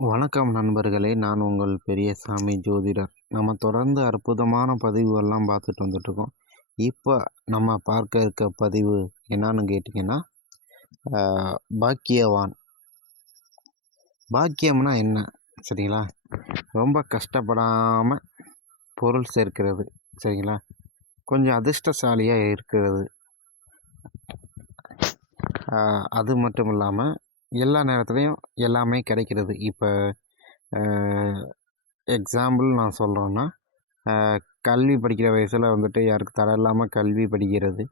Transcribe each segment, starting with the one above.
வணக்கம் நண்பர்களே! நான் உங்கள் பெரியசாமி ஜோதிடர். நம்ம தொடர்ந்து அற்புதமான பதிவுகள்லாம் பார்த்துட்டு வந்துட்டுருக்கோம். இப்போ நம்ம பார்க்க இருக்க பதிவு என்னான்னு கேட்டிங்கன்னா, அ பாக்கியவான். பாக்கியம்னா என்ன? சரிங்களா? ரொம்ப கஷ்டப்படாம பொருள் சேர்க்கிறது. சரிங்களா? கொஞ்சம் அதிர்ஷ்டசாலியா இருக்கிறது. அது மட்டும் இல்லாம, எல்லா நேரத்துலயும் எல்லாமே கிடைக்கிறது. இப்ப அ எக்ஸாம்பிள் நான் சொல்றேன்னா, கல்வி படிக்கிற வயசில் வந்துட்டு யாருக்கு தடை இல்லாமல் கல்வி படிக்கிறது.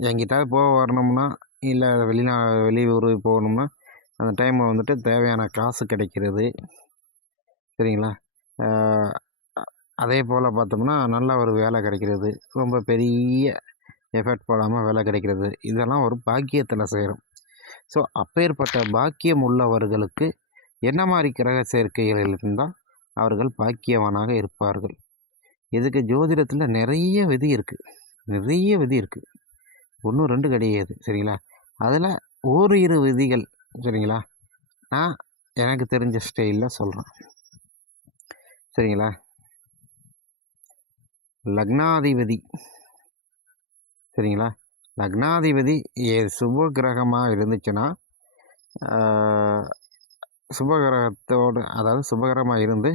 எங்கிட்டாவது போக வரணும்னா, இல்லை வெளியூர் போகணும்னா, அந்த டைமில் வந்துட்டு தேவையான காசு கிடைக்கிறது. சரிங்களா? அதே போல் பார்த்தோம்னா, நல்ல ஒரு வேலை கிடைக்கிறது. ரொம்ப பெரிய எஃபர்ட் போடாமல் வேலை கிடைக்கிறது. இதெல்லாம் ஒரு பாக்கியத்தில் சேரும். ஸோ அப்பேற்பட்ட பாக்கியம் உள்ளவர்களுக்கு என்ன மாதிரி கிரக சேர்க்கைகள் இருந்தால் அவர்கள் பாக்கியவானாக இருப்பார்கள்? இதுக்கு ஜோதிடத்தில் நிறைய விதி இருக்குது. நிறைய விதி இருக்குது. 1, 2 கிடையாது. சரிங்களா? அதில் ஓரிரு விதிகள். சரிங்களா? நான் எனக்கு தெரிஞ்ச ஸ்டைலில் சொல்கிறேன். சரிங்களா? லக்னாதிபதி. சரிங்களா? லக்னாதிபதி சுப கிரகமாக இருந்துச்சுன்னா, சுபகிரகத்தோடு, அதாவது சுபகிரகமாக இருந்து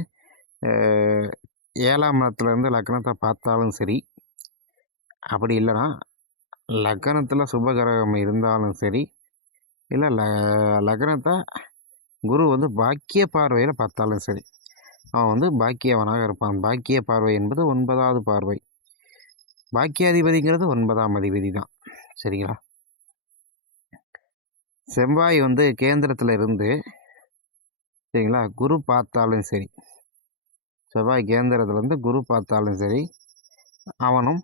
7ஆம் இடத்துலேருந்து லக்னத்தை பார்த்தாலும் சரி, அப்படி இல்லைன்னா லக்னத்தில் சுபகிரகம் இருந்தாலும் சரி, இல்லை லக்னத்தை குரு வந்து பாக்கிய பார்வையில் பார்த்தாலும் சரி, அவன் பாக்கியவனாக இருப்பான். பாக்கிய பார்வை என்பது 9வது பார்வை. பாக்கியாதிபதிங்கிறது 9ஆம் அதிபதி தான். சரிங்களா? செவ்வாய் கேந்திரத்தில் இருந்து, சரிங்களா, குரு பார்த்தாலும் சரி, செவ்வாய் கேந்திரத்துலேருந்து குரு பார்த்தாலும் சரி, அவனும்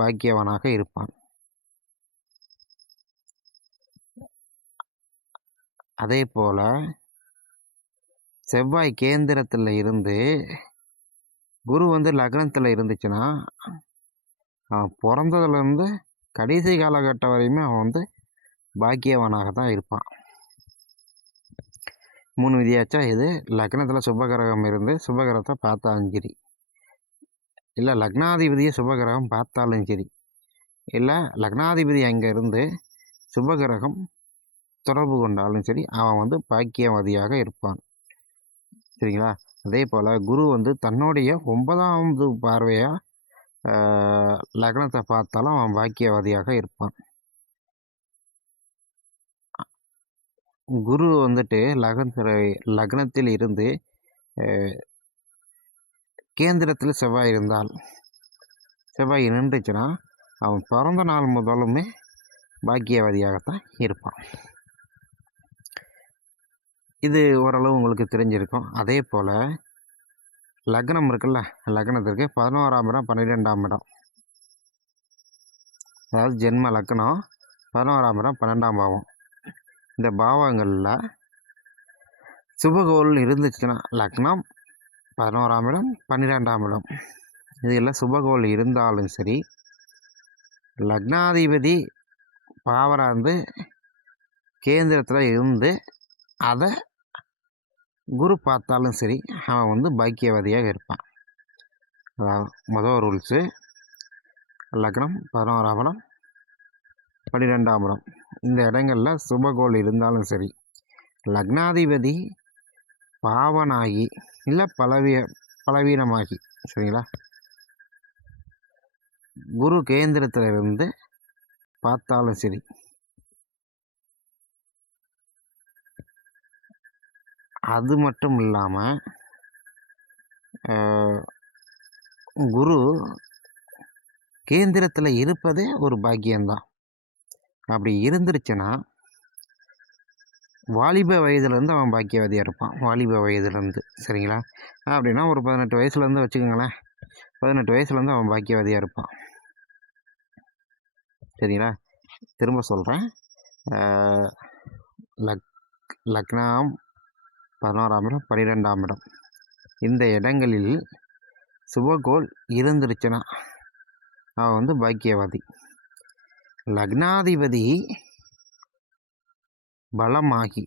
பாக்கியவனாக இருப்பான். அதே போல் செவ்வாய் கேந்திரத்தில் இருந்து குரு லக்னத்தில் இருந்துச்சுன்னா, அவன் பிறந்ததுலேருந்து கடைசி காலகட்டம் வரையுமே அவன் பாக்கியவனாக தான் இருப்பான். 3 விதியாச்சா? இது லக்னத்தில் சுபகிரகம் இருந்து சுபகிரகத்தை பார்த்தாலும் சரி, இல்லை லக்னாதிபதியை சுபகிரகம் பார்த்தாலும் சரி, இல்லை லக்னாதிபதி அங்கே இருந்து சுபகிரகம் தொடர்பு கொண்டாலும் சரி, அவன் பாக்கியவதியாக இருப்பான். சரிங்களா? அதே போல் குரு தன்னுடைய 9வது பார்வையாக லக்னத்தை பார்த்தாலும் அவன் பாக்கியவாதியாக இருப்பான். குரு லக்னத்தில் இருந்து கேந்திரத்தில் செவ்வாய் இருந்தால், செவ்வாய் நின்றுச்சுன்னா, அவன் பிறந்த நாள் முதலுமே பாக்கியவாதியாகத்தான் இருப்பான். இது ஓரளவு உங்களுக்கு தெரிஞ்சிருக்கும். அதே போல் லக்னம் இருக்குல்ல, லக்னத்திற்கு 11ஆம் இடம், 12ஆம் இடம், அதாவது ஜென்ம லக்னம், 11ஆம் இடம், 12ஆம் பாவம், இந்த பாவங்களில் சுபகோள் இருந்துச்சுன்னா, லக்னம், 11ஆம் இடம், 12ஆம் இடம், இதில் சுபகோள் இருந்தாலும் சரி, லக்னாதிபதி பாவராக கேந்திரத்தில் இருந்து அதை குரு பார்த்தாலும் சரி, அவன் பாக்கியவாதியாக இருப்பான். அதாவது முதல் ரூல்ஸு, லக்னம், 11ஆம் இடம், 12ஆம் இடம், இந்த இடங்களில் சுபகோள் இருந்தாலும் சரி, லக்னாதிபதி பாவனாகி இல்லை பலவீனமாகி, சரிங்களா, குரு கேந்திரத்தில் இருந்து பார்த்தாலும் சரி, அது மட்டும் இல்லாமல் குரு கேந்திரத்தில் இருப்பதே ஒரு பாக்கியம்தான். அப்படி இருந்துருச்சுன்னா வாலிப வயதுலேருந்து அவன் பாக்கியவாதியாக இருப்பான். வாலிப வயதுலேருந்து, சரிங்களா? அப்படின்னா ஒரு 18 வயசுலேருந்து வச்சுக்கோங்களேன். 18 வயசுலேருந்து அவன் பாக்கியவாதியாக இருப்பான். சரிங்களா? திரும்ப சொல்கிறேன். லக்னம், 11ஆம் இடம், 12ஆம் இடம், இந்த இடங்களில் சுபகோள் இருந்துருச்சுன்னா அவன் பாக்கியவாதி. லக்னாதிபதி பலமாகி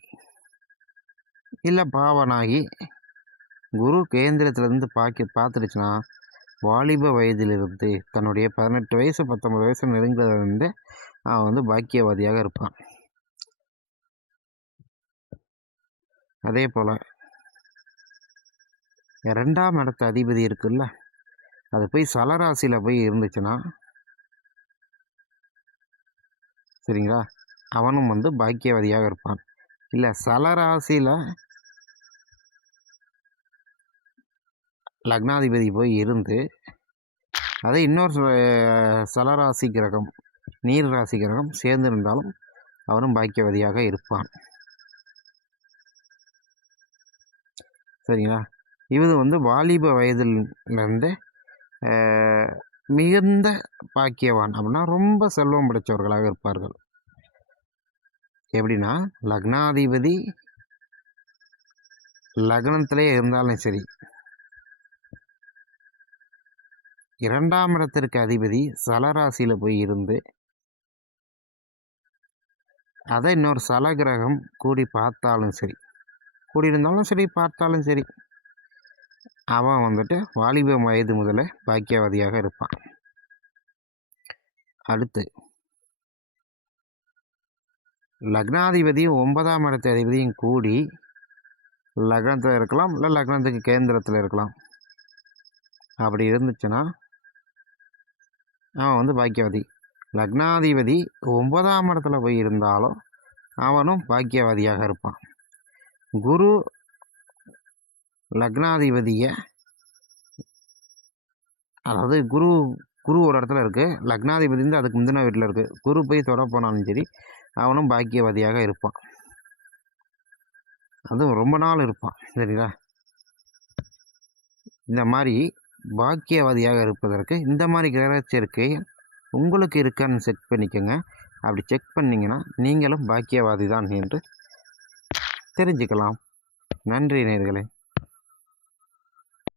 இல்லை பாவனாகி குரு கேந்திரத்திலேருந்து பார்த்துருச்சுன்னா வாலிப வயதிலிருந்து தன்னுடைய 18 வயசு 19 வயசு நெருங்குறதுலேருந்து அவன் வந்து பாக்கியவாதியாக இருப்பான். அதே போல் 2ஆம் இடத்து அதிபதி இருக்குல்ல, அது போய் சலராசியில் போய் இருந்துச்சுன்னா சரிங்களா, அவனும் வந்து பாக்கியவாதியாக இருப்பான். இல்லை சலராசியில் லக்னாதிபதி போய் இருந்து அதே இன்னொரு சலராசி கிரகம் நீர் ராசி கிரகம் சேர்ந்திருந்தாலும் அவனும் பாக்கியவாதியாக இருப்பான். சரிங்களா, இது வந்து வாலிப வயதிலிருந்து மிகுந்த பாக்கியவான் அப்படின்னா ரொம்ப செல்வம் படைத்தவர்களாக இருப்பார்கள். எப்படின்னா லக்னாதிபதி லக்னத்திலே இருந்தாலும் சரி, 2ஆம் இடத்திற்கு அதிபதி சலராசியில் போய் இருந்து அதை இன்னொரு சல கிரகம் கூடி பார்த்தாலும் சரி, கூடியிருந்தாலும் சரி பார்த்தாலும் சரி, அவன் வந்துட்டு வாலிப வயது முதல்ல பாக்கியவாதியாக இருப்பான். அடுத்து லக்னாதிபதி 9ஆம் இடத்து அதிபதியும் கூடி லக்னத்தில் இருக்கலாம், இல்லை லக்னத்துக்கு கேந்திரத்தில் இருக்கலாம். அப்படி இருந்துச்சுன்னா அவன் வந்து பாக்கியவாதி. லக்னாதிபதி 9ஆம் இடத்துல போய் இருந்தாலும் அவனும் பாக்கியவாதியாக இருப்பான். குரு லக்னாதிபதியை அதாவது குரு ஒரு இடத்துல இருக்குது, லக்னாதிபதி வந்து அதுக்கு முந்தின வீட்டில் இருக்குது, குரு போய் தொட போனாலும் சரி அவனும் பாக்கியவாதியாக இருப்பான். அதுவும் ரொம்ப நாள் இருப்பான். சரிங்களா, இந்த மாதிரி பாக்கியவாதியாக இருப்பதற்கு இந்த மாதிரி கிரக சேர்க்கை உங்களுக்கு இருக்கான்னு செக் பண்ணிக்கோங்க. அப்படி செக் பண்ணிங்கன்னா நீங்களும் பாக்கியவாதி தான் என்று தெரிஞ்சுக்கலாம். நன்றி நேயர்களே.